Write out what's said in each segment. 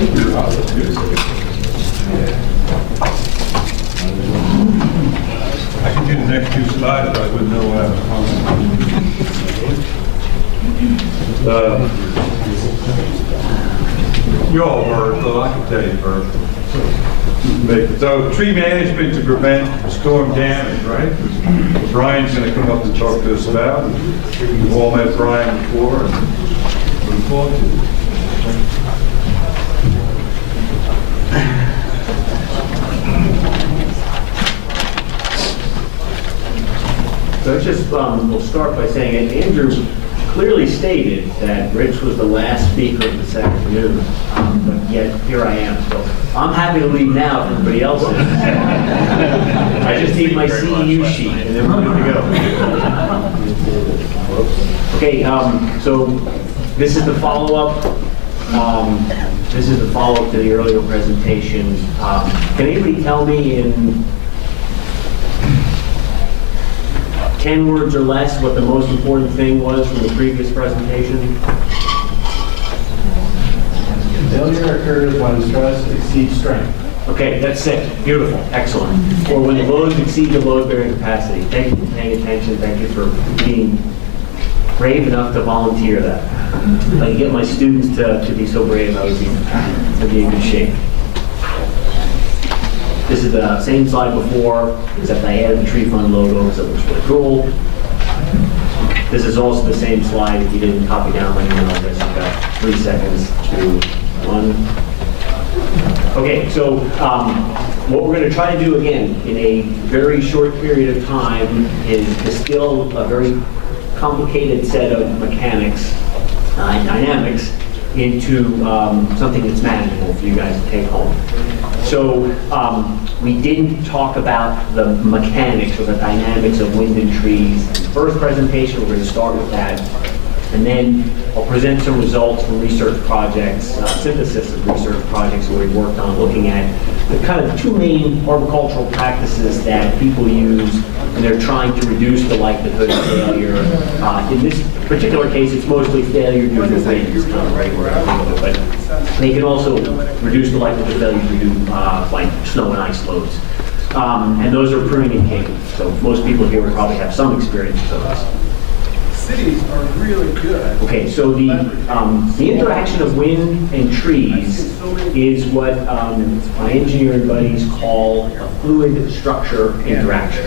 I could do the next two slides, but I wouldn't know what I was talking about. You all heard, so I can tell you first. So tree management to prevent storm damage, right? Brian's going to come up and talk to us about. We've all met Brian before. And look forward to it. So it's just, we'll start by saying that Andrew clearly stated that Rich was the last speaker of this afternoon, but yet here I am. So I'm happy to leave now if everybody else is. I just need my CEU sheet and then we're good to go. Okay, so this is the follow-up. This is the follow-up to the earlier presentation. Can anybody tell me in 10 words or less what the most important thing was from the previous presentation? Failure occurs when stress exceeds strength. Okay, that's it. Beautiful. Excellent. Or when the loads exceed the load-bearing capacity. Thank you for paying attention. Thank you for being brave enough to volunteer that. If I can get my students to be so brave, I would be in good shape. This is the same slide before, except I added the tree fund logo, so it looks really cool. This is also the same slide. If you didn't copy down my email address, you've got 3 seconds to 1. Okay, so what we're going to try to do again in a very short period of time is distill a very complicated set of mechanics and dynamics into something that's manageable for you guys to take home. So we didn't talk about the mechanics or the dynamics of wind and trees in the first presentation. We're going to start with that. And then I'll present some results from research projects, synthesis of research projects that we've worked on, looking at the kind of 2 main arboricultural practices that people use when they're trying to reduce the likelihood of failure. In this particular case, it's mostly failure due to wind. It's kind of right where I think of it, but they can also reduce the likelihood of failure due to like snow and ice loads. And those are pruning and caning. So most people here would probably have some experience with those. Cities are really good. Okay, so the interaction of wind and trees is what my engineering buddies call a fluid structure interaction.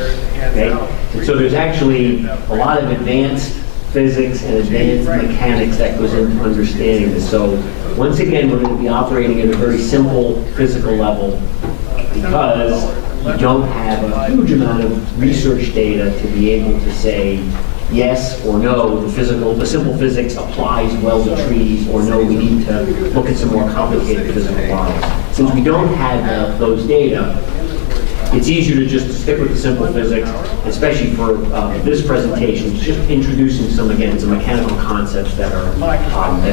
Okay, and so there's actually a lot of advanced physics and advanced mechanics that goes into understanding this. So once again, we're going to be operating at a very simple physical level because you don't have a huge amount of research data to be able to say yes or no, the simple physics applies well to trees, or no, we need to look at some more complicated physical models. Since we don't have those data, it's easier to just stick with the simple physics, especially for this presentation, just introducing some mechanical concepts that are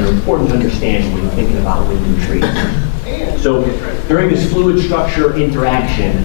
important to understand when you're thinking about wind and trees. So during this fluid structure interaction,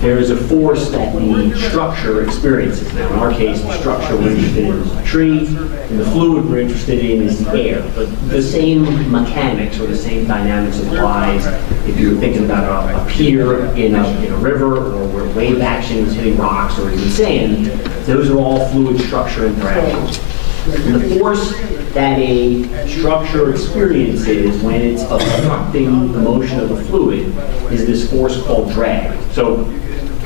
there is a force that the structure experiences. Now, in our case, the structure we're interested in is the tree, and the fluid we're interested in is the air. But the same mechanics or the same dynamics applies if you're thinking about a pier in a river, or where wave action is hitting rocks or even sand. Those are all fluid structure interactions. And the force that a structure experiences when it's obstructing the motion of the fluid is this force called drag. So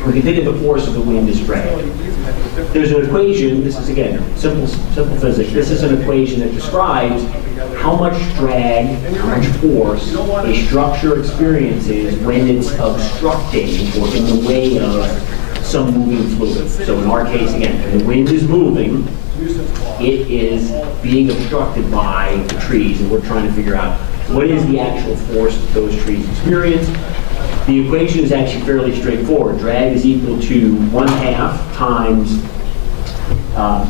we can think of the force of the wind as drag. There's an equation, this is again, simple physics. This is an equation that describes how much drag, how much force a structure experiences when it's obstructing or in the way of some moving fluid. So in our case, again, when the wind is moving, it is being obstructed by the trees, and we're trying to figure out what is the actual force that those trees experience. The equation is actually fairly straightforward. Drag is equal to 1/2 times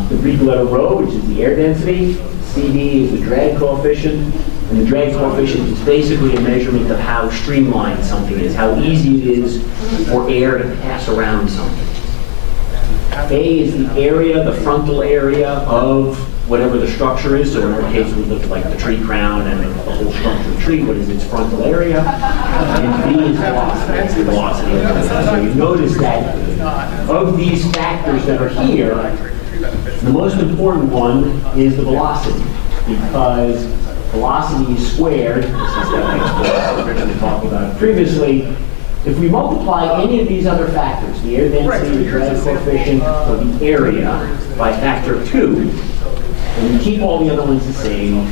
the Greek letter rho, which is the air density. CD is the drag coefficient. And the drag coefficient is basically a measurement of how streamlined something is, how easy it is for air to pass around something. A is the area, the frontal area of whatever the structure is. So in our case, we look like the tree crown and the whole structure of the tree. What is its frontal area? And V is velocity. That's the velocity of the wind. So you notice that of these factors that are here, the most important one is the velocity, because velocity is squared. This is that we're going to talk about previously. If we multiply any of these other factors, the air density, the drag coefficient, or the area, by a factor of 2, and we keep all the other ones the same,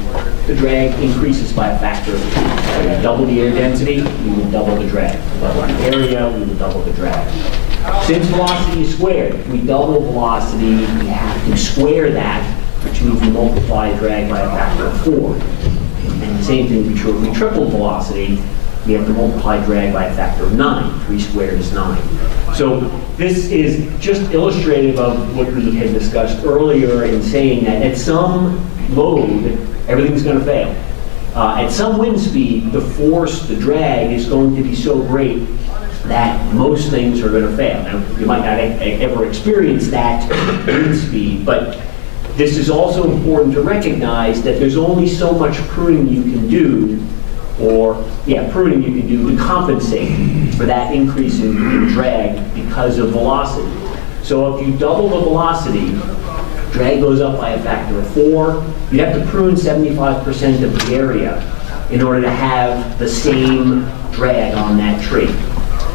the drag increases by a factor of 2. So we double the air density, we would double the drag. Double the area, we would double the drag. Since velocity is squared, if we double velocity, we have to square that, which means we multiply drag by a factor of 4. And the same thing would be true if we triple velocity. We have to multiply drag by a factor of 9. 3 squared is 9. So this is just illustrative of what we had discussed earlier in saying that at some load, everything's going to fail. At some wind speed, the force, the drag, is going to be so great that most things are going to fail. Now, you might not ever experience that wind speed, but this is also important to recognize that there's only so much pruning you can do, pruning you can do to compensate for that increase in drag because of velocity. So if you double the velocity, drag goes up by a factor of 4. You'd have to prune 75% of the area in order to have the same drag on that tree.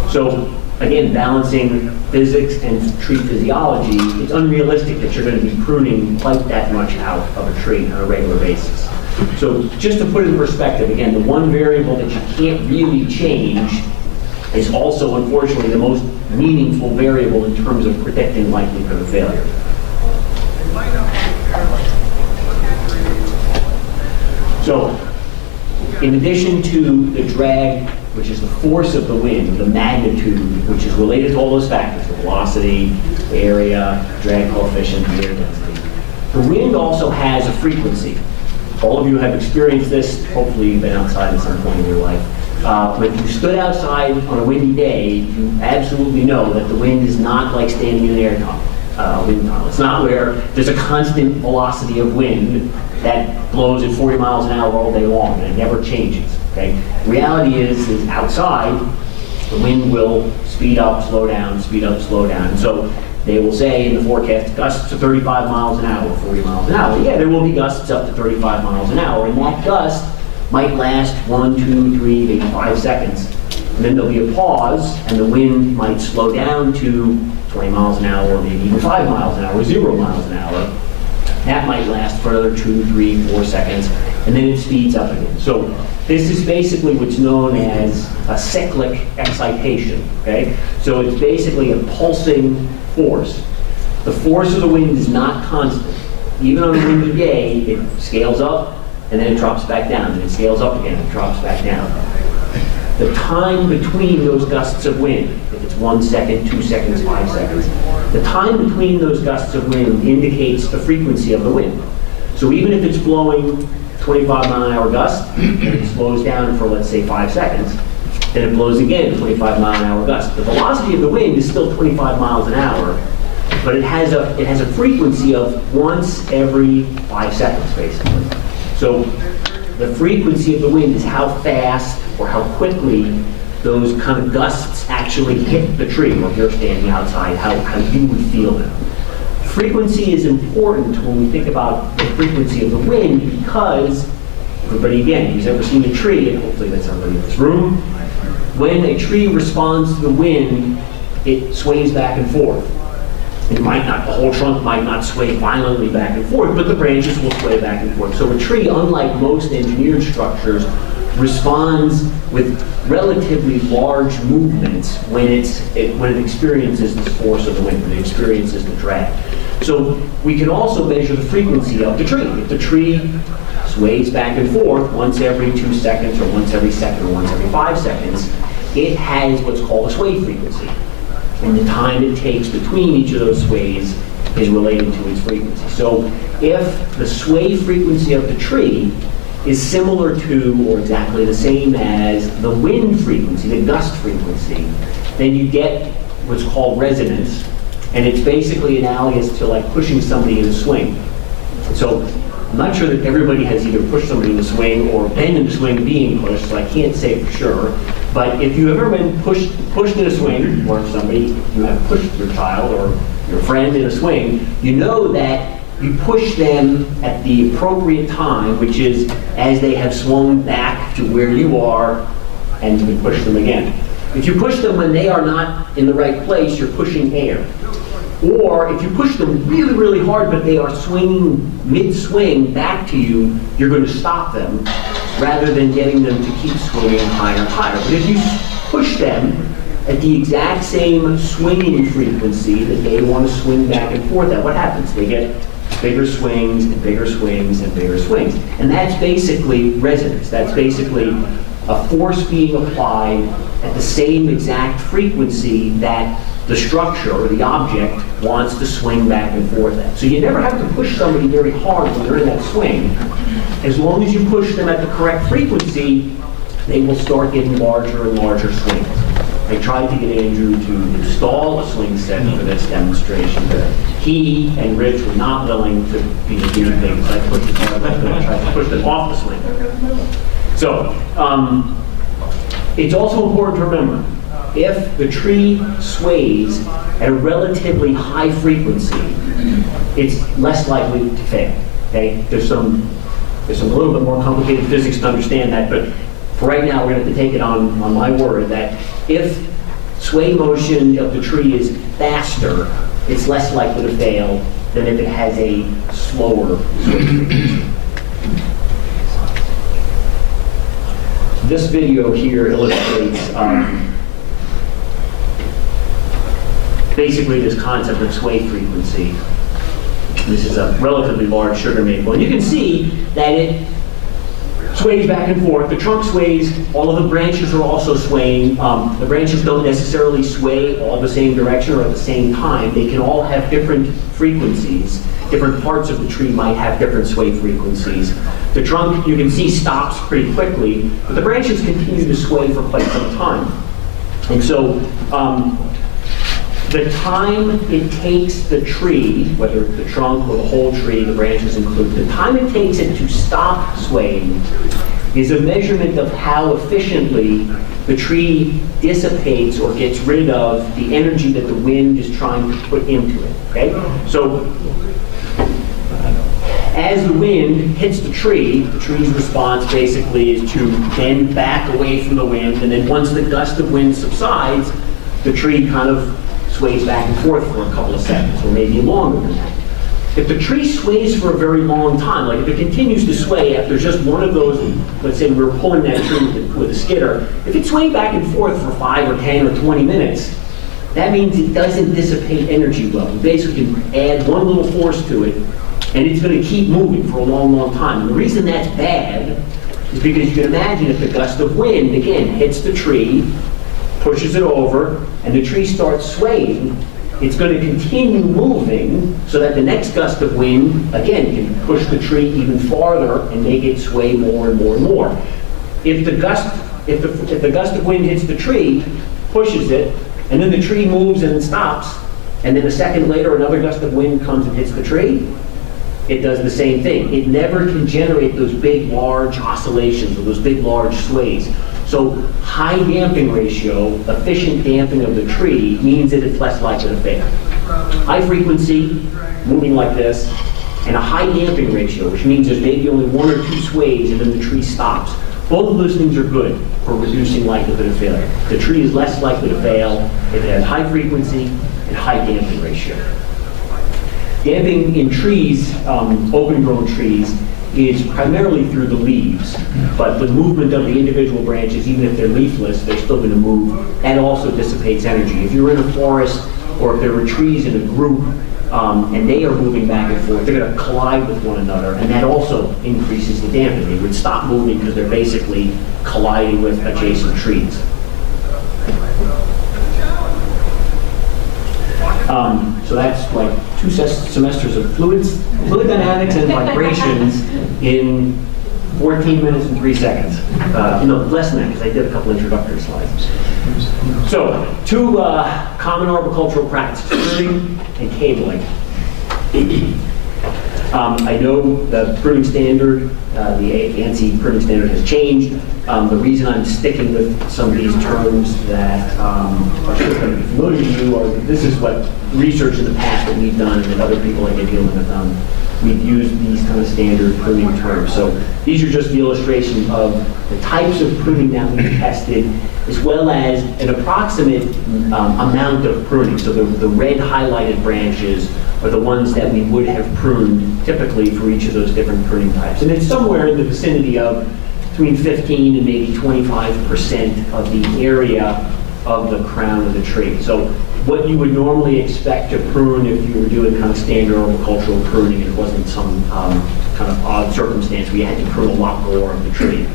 So again, balancing physics and tree physiology, it's unrealistic that you're going to be pruning quite that much out of a tree on a regular basis. So just to put it in perspective, again, the one variable that you can't really change is also, unfortunately, the most meaningful variable in terms of predicting likelihood of failure. So, in addition to the drag, which is the force of the wind, the magnitude, which is related to all those factors, the velocity, the area, drag coefficient, the air density, the wind also has a frequency. All of you have experienced this. Hopefully you've been outside at some point in your life. When you stood outside on a windy day, you absolutely know that the wind is not like standing in an air tunnel, wind tunnel. It's not where there's a constant velocity of wind that blows at 40 miles an hour all day long, and it never changes. Okay? Reality is outside, the wind will speed up, slow down, speed up, slow down. And so they will say in the forecast, gusts of 35 miles an hour, 40 miles an hour. Yeah, there will be gusts up to 35 miles an hour, and that gust might last 1, 2, 3, maybe 5 seconds. And then there'll be a pause, and the wind might slow down to 20 miles an hour, or maybe even 5 miles an hour, or 0 miles an hour. That might last for another 2, 3, 4 seconds, and then it speeds up again. So this is basically what's known as a cyclic excitation, okay? So it's basically a pulsing force. The force of the wind is not constant. Even on a windy day, it scales up, and then it drops back down, and it scales up again, and it drops back down. The time between those gusts of wind, if it's 1 second, 2 seconds, 5 seconds, the time between those gusts of wind indicates the frequency of the wind. So even if it's blowing 25 mile an hour gust, and it slows down for, let's say, 5 seconds, then it blows again, 25 mile an hour gust. The velocity of the wind is still 25 miles an hour, but it has a frequency of once every 5 seconds, basically. So the frequency of the wind is how fast or how quickly those kind of gusts actually hit the tree, or if you're standing outside, how you would feel them. Frequency is important when we think about the frequency of the wind, because everybody, again, who's ever seen a tree, and hopefully that's everybody in this room, when a tree responds to the wind, it sways back and forth. It might not, the whole trunk might not sway violently back and forth, but the branches will sway back and forth. So a tree, unlike most engineered structures, responds with relatively large movements when it experiences this force of the wind, when it experiences the drag. So we can also measure the frequency of the tree. If the tree sways back and forth once every 2 seconds, or once every second, or once every 5 seconds, it has what's called a sway frequency. And the time it takes between each of those sways is related to its frequency. So if the sway frequency of the tree is similar to, or exactly the same as, the wind frequency, the gust frequency, then you get what's called resonance, and it's basically analogous to like pushing somebody in a swing. So I'm not sure that everybody has either pushed somebody in the swing or been in the swing being pushed, so I can't say for sure. But if you've ever been pushed in a swing, or if somebody, you have pushed your child or your friend in a swing, you know that you push them at the appropriate time, which is as they have swung back to where you are, and you push them again. If you push them when they are not in the right place, you're pushing air. Or if you push them really, really hard, but they are swinging mid-swing back to you, you're going to stop them rather than getting them to keep swinging higher and higher. But if you push them at the exact same swinging frequency that they want to swing back and forth at, what happens? They get bigger swings and bigger swings and bigger swings. And that's basically resonance. That's basically a force being applied at the same exact frequency that the structure or the object wants to swing back and forth at. So you never have to push somebody very hard when they're in that swing. As long as you push them at the correct frequency, they will start getting larger and larger swings. I tried to get Andrew to install a swing set for this demonstration, but he and Rich were not willing to be the guinea pigs. I pushed it hard enough and I tried to push them off the swing. So, it's also important to remember, if the tree sways at a relatively high frequency, it's less likely to fail. Okay? There's some a little bit more complicated physics to understand that, but for right now, we're going to have to take it on my word that if sway motion of the tree is faster, it's less likely to fail than if it has a slower sway frequency. This video here illustrates basically this concept of sway frequency. This is a relatively large sugar maple, and you can see that it sways back and forth. The trunk sways, all of the branches are also swaying. The branches don't necessarily sway all the same direction or at the same time. They can all have different frequencies. Different parts of the tree might have different sway frequencies. The trunk, you can see, stops pretty quickly, but the branches continue to sway for quite some time. And so, the time it takes the tree, whether the trunk or the whole tree, the branches included, the time it takes it to stop swaying is a measurement of how efficiently the tree dissipates or gets rid of the energy that the wind is trying to put into it. Okay? So, as the wind hits the tree's response basically is to bend back away from the wind, and then once the gust of wind subsides, the tree kind of sways back and forth for a couple of seconds, or maybe longer than that. If the tree sways for a very long time, like if it continues to sway after just one of those, let's say we were pulling that tree with a skidder, if it swayed back and forth for 5 or 10 or 20 minutes, that means it doesn't dissipate energy well. You basically can add one little force to it, and it's going to keep moving for a long, long time. And the reason that's bad is because you can imagine if the gust of wind, again, hits the tree, pushes it over, and the tree starts swaying, it's going to continue moving so that the next gust of wind, again, can push the tree even farther and make it sway more and more and more. If the gust of wind hits the tree, pushes it, and then the tree moves and stops, and then a second later another gust of wind comes and hits the tree, it does the same thing. It never can generate those big, large oscillations or those big, large sways. So high damping ratio, efficient damping of the tree, means that it's less likely to fail. High frequency, moving like this, and a high damping ratio, which means there's maybe only 1 or 2 sways and then the tree stops. Both of those things are good for reducing likelihood of failure. The tree is less likely to fail if it has high frequency and high damping ratio. Damping in trees, open-grown trees, is primarily through the leaves, but the movement of the individual branches, even if they're leafless, they're still going to move. That also dissipates energy. If you're in a forest, or if there are trees in a group, and they are moving back and forth, they're going to collide with one another, and that also increases the damping. They would stop moving because they're basically colliding with adjacent trees. So that's like 2 semesters of fluid dynamics and vibrations in 14 minutes and 3 seconds. No, less than that, because I did a couple introductory slides. So, 2 common arboricultural practices, skirting and cabling. I know the pruning standard, the ANSI pruning standard has changed. The reason I'm sticking with some of these terms that are still going to be familiar to you are this is what research in the past that we've done and that other people like New have done. We've used these kind of standard pruning terms. So these are just the illustration of the types of pruning that we've tested, as well as an approximate amount of pruning. So the red highlighted branches are the ones that we would have pruned typically for each of those different pruning types. And it's somewhere in the vicinity of between 15 and maybe 25% of the area of the crown of the tree. So what you would normally expect to prune if you were doing kind of standard horticultural pruning, it wasn't some kind of odd circumstance where you had to prune a lot more of the tree.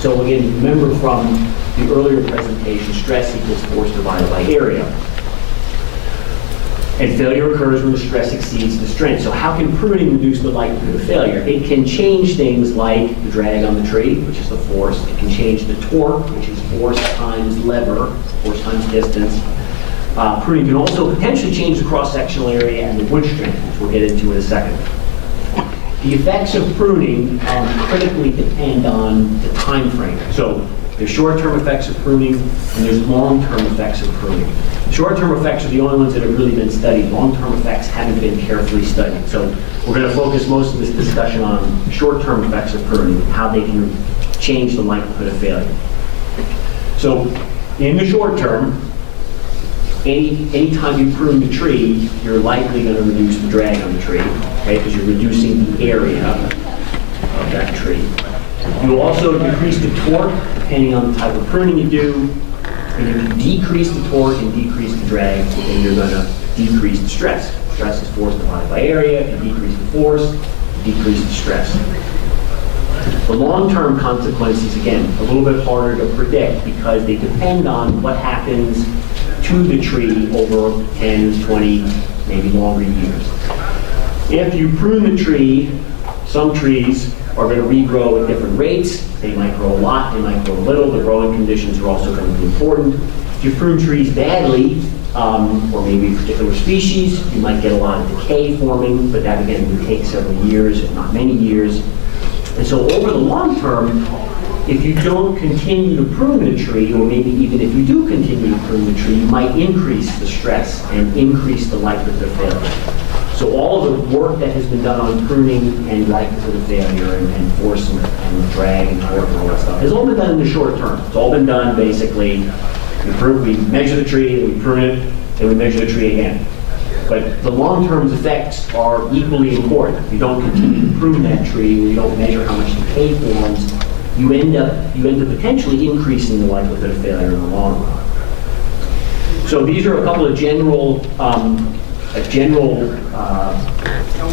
So again, remember from the earlier presentation, stress equals force divided by area. And failure occurs when the stress exceeds the strength. So how can pruning reduce the likelihood of failure? It can change things like the drag on the tree, which is the force. It can change the torque, which is force times lever, force times distance. Pruning can also potentially change the cross-sectional area and the wood strength, which we'll get into in a second. The effects of pruning critically depend on the time frame. So there's short-term effects of pruning and there's long-term effects of pruning. Short-term effects are the only ones that have really been studied. Long-term effects haven't been carefully studied. So we're going to focus most of this discussion on short-term effects of pruning, how they can change the likelihood of failure. So in the short term, anytime you prune the tree, you're likely going to reduce the drag on the tree, okay, because you're reducing the area of that tree. You'll also decrease the torque depending on the type of pruning you do. And if you decrease the torque and decrease the drag, then you're going to decrease the stress. Stress is force divided by area. If you decrease the force, you decrease the stress. The long-term consequences, again, a little bit harder to predict because they depend on what happens to the tree over 10, 20, maybe longer years. After you prune the tree, some trees are going to regrow at different rates. They might grow a lot, they might grow a little. The growing conditions are also going to be important. If you prune trees badly, or maybe a particular species, you might get a lot of decay forming, but that again would take several years, if not many years. And so over the long term, if you don't continue to prune the tree, or maybe even if you do continue to prune the tree, you might increase the stress and increase the likelihood of failure. So all of the work that has been done on pruning and likelihood of failure and force and drag and torque and all that stuff has all been done in the short term. It's all been done basically, we measure the tree, we prune it, and we measure the tree again. But the long-term effects are equally important. If you don't continue to prune that tree, or you don't measure how much decay forms, you end up potentially increasing the likelihood of failure in the long run. So these are a couple of general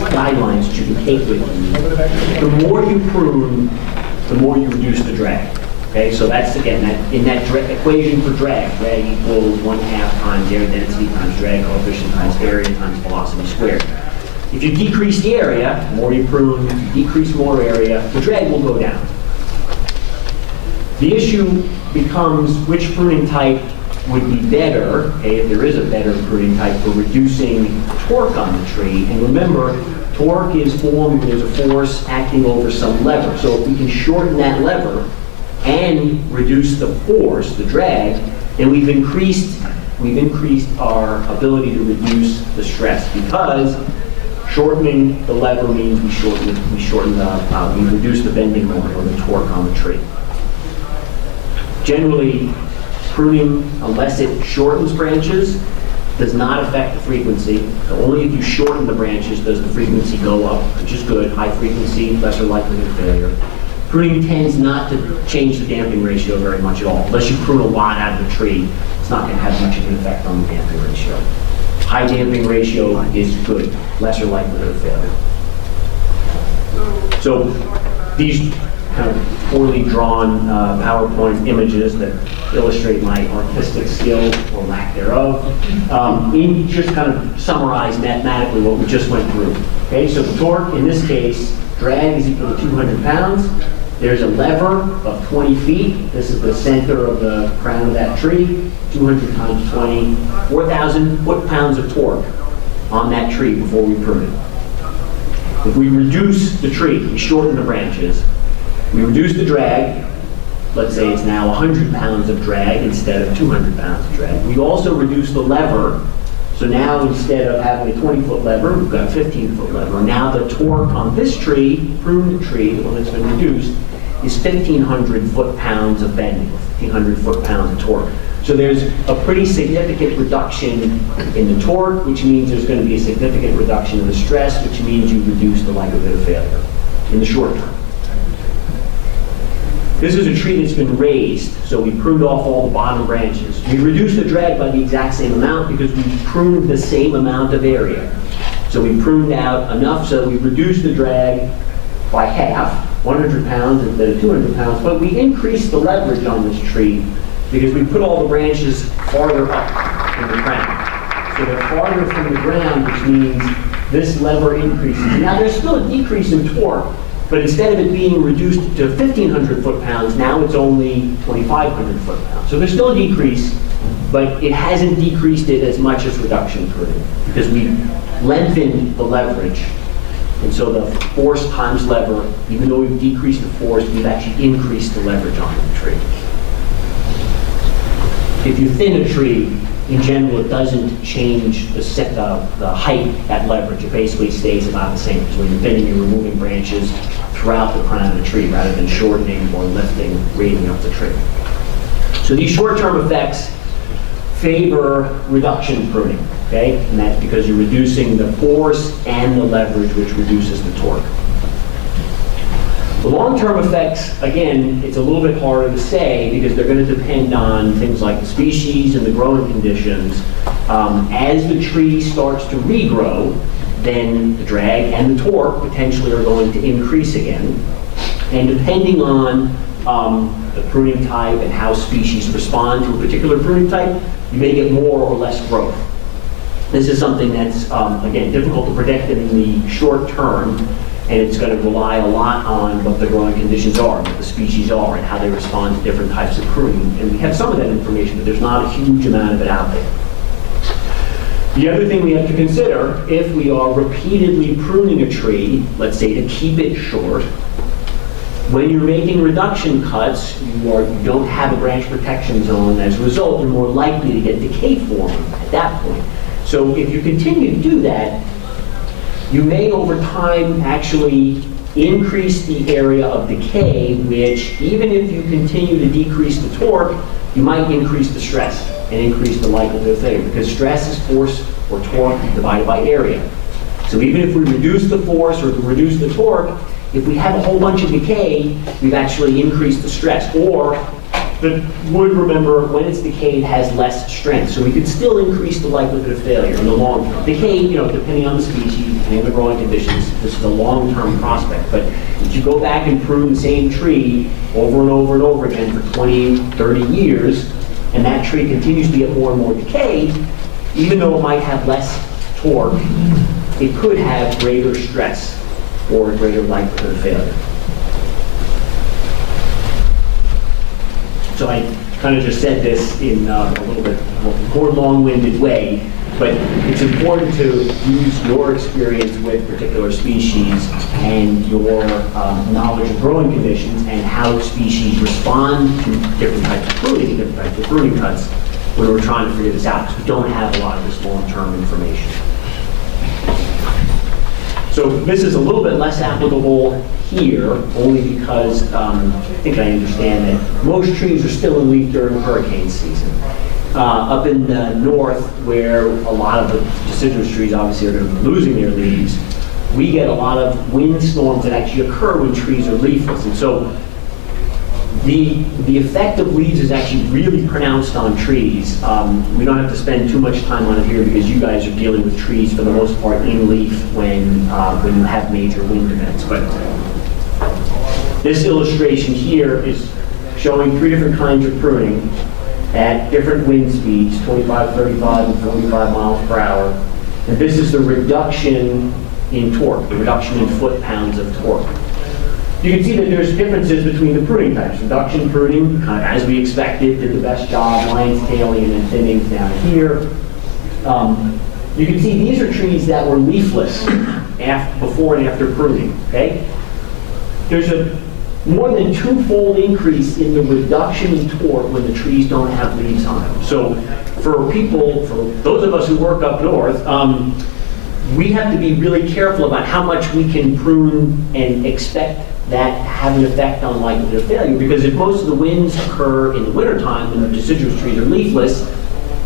guidelines that you can take with you. The more you prune, the more you reduce the drag. Okay, so that's again in that equation for drag equals 1/2 times air density times drag coefficient times area times velocity squared. If you decrease the area, the more you prune, if you decrease more area, the drag will go down. The issue becomes which pruning type would be better, okay, if there is a better pruning type for reducing torque on the tree. And remember, torque is formed when there's a force acting over some lever. So if we can shorten that lever and reduce the force, the drag, then we've increased our ability to reduce the stress, because shortening the lever means we reduce the bending moment or the torque on the tree. Generally, pruning, unless it shortens branches, does not affect the frequency. So only if you shorten the branches does the frequency go up, which is good. High frequency, lesser likelihood of failure. Pruning tends not to change the damping ratio very much at all. Unless you prune a lot out of the tree, it's not going to have much of an effect on the damping ratio. High damping ratio is good, lesser likelihood of failure. So these kind of poorly drawn PowerPoint images that illustrate my artistic skill or lack thereof, just kind of summarize mathematically what we just went through. Okay, so the torque in this case, drag is equal to 200 pounds. There's a lever of 20 feet. This is the center of the crown of that tree. 200 times 20, 4,000 foot-pounds of torque. on that tree before we prune it. If we reduce the tree, we shorten the branches, we reduce the drag, let's say it's now 100 pounds of drag instead of 200 pounds of drag. We also reduce the lever, so now instead of having a 20-foot lever, we've got a 15-foot lever. Now the torque on this tree, pruned tree, the one that's been reduced, is 1,500 foot-pounds of bending, 1,500 foot-pounds of torque. So there's a pretty significant reduction in the torque, which means there's going to be a significant reduction in the stress, which means you reduce the likelihood of failure in the short term. This is a tree that's been raised, so we pruned off all the bottom branches. We reduced the drag by the exact same amount because we pruned the same amount of area. So we pruned out enough so we reduced the drag by half, 100 pounds instead of 200 pounds, but we increased the leverage on this tree because we put all the branches farther up in the ground. So they're farther from the ground, which means this lever increases. Now there's still a decrease in torque, but instead of it being reduced to 1,500 foot-pounds, now it's only 2,500 foot-pounds. So there's still a decrease, but it hasn't decreased it as much as reduction pruning because we lengthened the leverage. And so the force times lever, even though we've decreased the force, we've actually increased the leverage on the tree. If you thin a tree, in general, it doesn't change the height at leverage. It basically stays about the same. So when you're thinning, you're removing branches throughout the crown of the tree rather than shortening or lifting, raising up the tree. So these short-term effects favor reduction pruning, okay? And that's because you're reducing the force and the leverage, which reduces the torque. The long-term effects, again, it's a little bit harder to say because they're going to depend on things like the species and the growing conditions. As the tree starts to regrow, then the drag and the torque potentially are going to increase again. And depending on the pruning type and how species respond to a particular pruning type, you may get more or less growth. This is something that's, again, difficult to predict in the short term, and it's going to rely a lot on what the growing conditions are, what the species are, and how they respond to different types of pruning. And we have some of that information, but there's not a huge amount of it out there. The other thing we have to consider, if we are repeatedly pruning a tree, let's say to keep it short, when you're making reduction cuts, you don't have a branch protection zone. As a result, you're more likely to get decay forming at that point. So if you continue to do that, you may over time actually increase the area of decay, which even if you continue to decrease the torque, you might increase the stress and increase the likelihood of failure because stress is force or torque divided by area. So even if we reduce the force or reduce the torque, if we have a whole bunch of decay, we've actually increased the stress. Or the wood, remember, when it's decayed, has less strength. So we could still increase the likelihood of failure in the long term. Decay, depending on the species, depending on the growing conditions, this is a long-term prospect. But if you go back and prune the same tree over and over and over again for 20, 30 years, and that tree continues to get more and more decay, even though it might have less torque, it could have greater stress or a greater likelihood of failure. So I kind of just said this in a little bit more long-winded way, but it's important to use your experience with particular species and your knowledge of growing conditions and how species respond to different types of pruning, different types of pruning cuts when we're trying to figure this out, because we don't have a lot of this long-term information. So this is a little bit less applicable here, only because I think I understand that most trees are still in leaf during hurricane season. Up in the north, where a lot of the deciduous trees obviously are going to be losing their leaves, we get a lot of windstorms that actually occur when trees are leafless. And so the effect of leaves is actually really pronounced on trees. We don't have to spend too much time on it here because you guys are dealing with trees for the most part in leaf when you have major wind events. But this illustration here is showing 3 different kinds of pruning at different wind speeds, 25, 35, and 45 miles per hour. And this is the reduction in torque, the reduction in foot-pounds of torque. You can see that there's differences between the pruning types. Reduction pruning, kind of as we expected, did the best job, lion's tailing and then thinning down here. You can see these are trees that were leafless before and after pruning, okay? There's a more than twofold increase in the reduction in torque when the trees don't have leaves on them. So for those of us who work up north, we have to be really careful about how much we can prune and expect that to have an effect on likelihood of failure, because if most of the winds occur in the wintertime when the deciduous trees are leafless,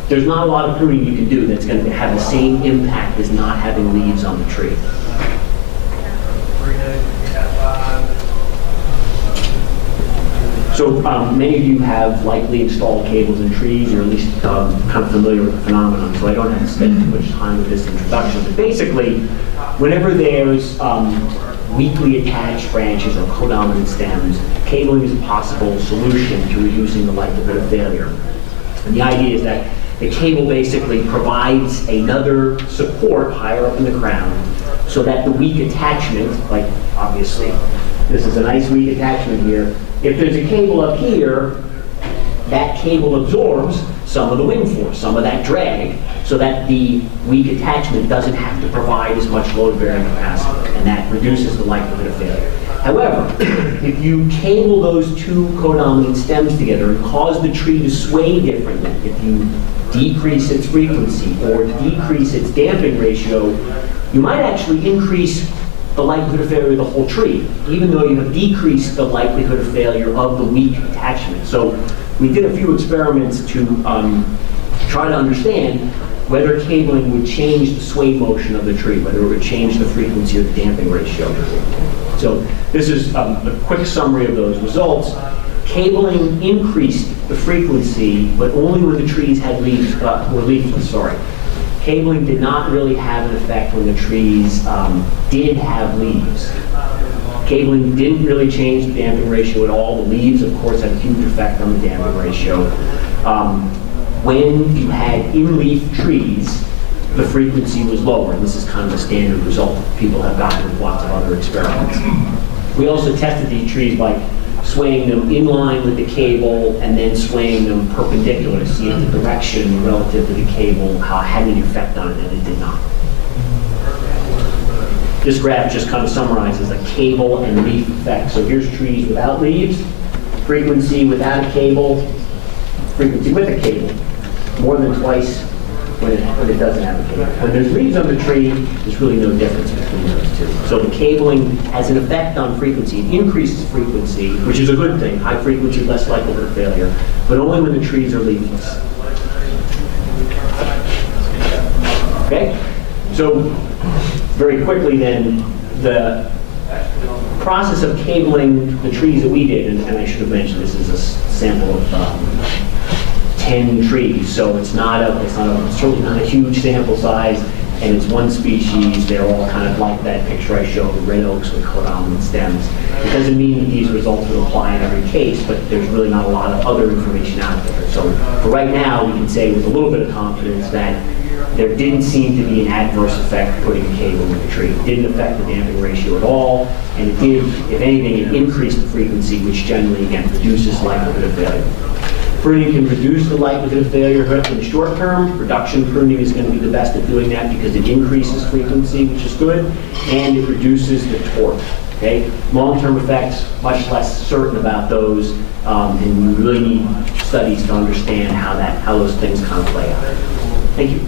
there's not a lot of pruning you can do that's going to have the same impact as not having leaves on the tree. So many of you have likely installed cables in trees, or at least kind of familiar with the phenomenon, so I don't have to spend too much time with this introduction. But basically, whenever there's weakly attached branches or codominant stems, cabling is a possible solution to reducing the likelihood of failure. And the idea is that the cable basically provides another support higher up in the crown so that the weak attachment, like obviously this is a nice weak attachment here, if there's a cable up here, that cable absorbs some of the wind force, some of that drag, so that the weak attachment doesn't have to provide as much load-bearing capacity, and that reduces the likelihood of failure. However, if you cable those two codominant stems together and cause the tree to sway differently, if you decrease its frequency or decrease its damping ratio, you might actually increase the likelihood of failure of the whole tree, even though you have decreased the likelihood of failure of the weak attachment. So we did a few experiments to try to understand whether cabling would change the sway motion of the tree, whether it would change the frequency or the damping ratio. So this is a quick summary of those results. Cabling increased the frequency, but only when the trees had leaves, were leafless, sorry. Cabling did not really have an effect when the trees did have leaves. Cabling didn't really change the damping ratio at all. The leaves, of course, had a huge effect on the damping ratio. When you had in-leaf trees, the frequency was lower, and this is kind of a standard result people have gotten with lots of other experiments. We also tested these trees by swaying them in line with the cable and then swaying them perpendicular to see if the direction relative to the cable had any effect on it, and it did not. This graph just kind of summarizes a cable and leaf effect. So here's trees without leaves, frequency without a cable, frequency with a cable, more than twice when it doesn't have a cable. When there's leaves on the tree, there's really no difference between those two. So the cabling has an effect on frequency. It increases frequency, which is a good thing. High frequency, less likelihood of failure, but only when the trees are leafless. Okay? So very quickly then, the process of cabling the trees that we did, and I should have mentioned this is a sample of 10 trees, so it's certainly not a huge sample size, and it's one species. They're all kind of like that picture I showed, the red oaks with codominant stems. It doesn't mean that these results would apply in every case, but there's really not a lot of other information out there. So for right now, we can say with a little bit of confidence that there didn't seem to be an adverse effect putting a cable in the tree. It didn't affect the damping ratio at all, and it did, if anything, it increased the frequency, which generally, again, reduces likelihood of failure. Pruning can reduce the likelihood of failure in the short term. Reduction pruning is going to be the best at doing that because it increases frequency, which is good, and it reduces the torque. Okay? Long-term effects, much less certain about those, and we really need studies to understand how those things kind of play out. Thank you.